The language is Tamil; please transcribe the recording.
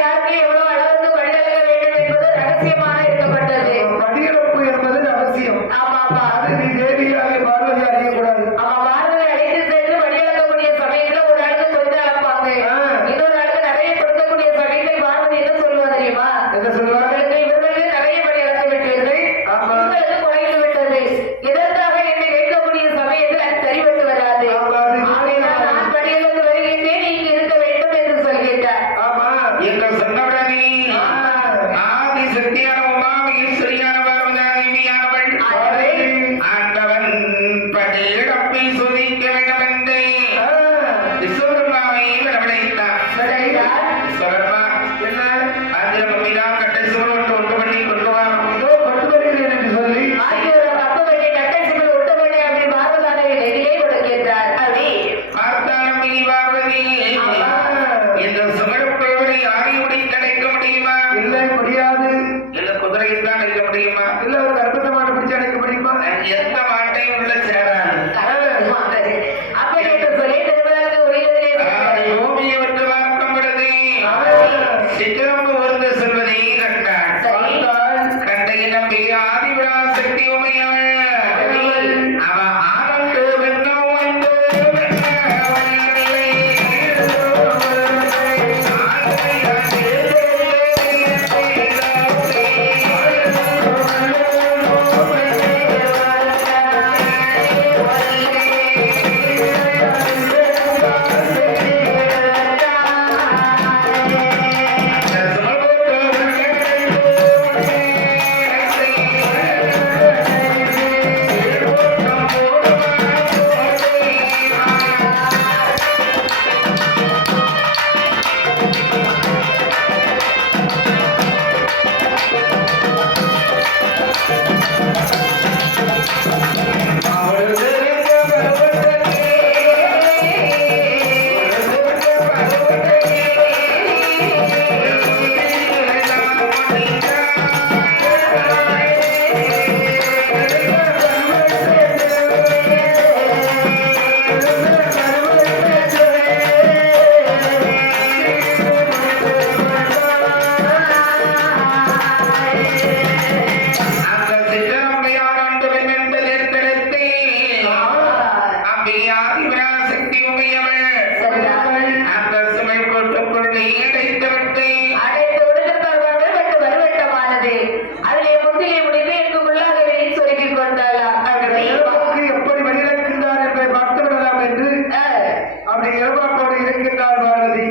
யாருக்கு எவ்வளவு அளவுக்கு பல்லளிக்க வேண்டும் என்பது ரகசியமாக இருக்கப்பட்டது படியிறப்பு என்பது ரகசியம். ஆமா ஆமா அது நீ தேவியாக பார்வதி அறியக்கூடாது. ஆமா பார்வதி அழைத்து வழியளக்கக்கூடிய சமயத்துல ஒரு ஆளுக்கு கொஞ்சம் அளப்பாங்க இன்னொரு ஆளுக்கு நிறைய கொடுக்கக்கூடிய சமயத்தில் பார்வதி என்ன சொல்லுவா தெரியுமா? ஆண்டவன் பதி இழப்பை சொதிக்க வேண்டும் என்று விஸ்வரூபாவை வரவழைத்தார் விஸ்வரூபா அது நம்மிடா கட்டை சுவர் ஒன்று ஒன்று பண்ணி கொண்டு வா. கொண்டு வருகிறேன் என்று சொல்லி. பார்த்தாலும் பார்த்தாலும் பார்வதி இந்த உருவாக்கோடு இருக்கின்றார் பாரதி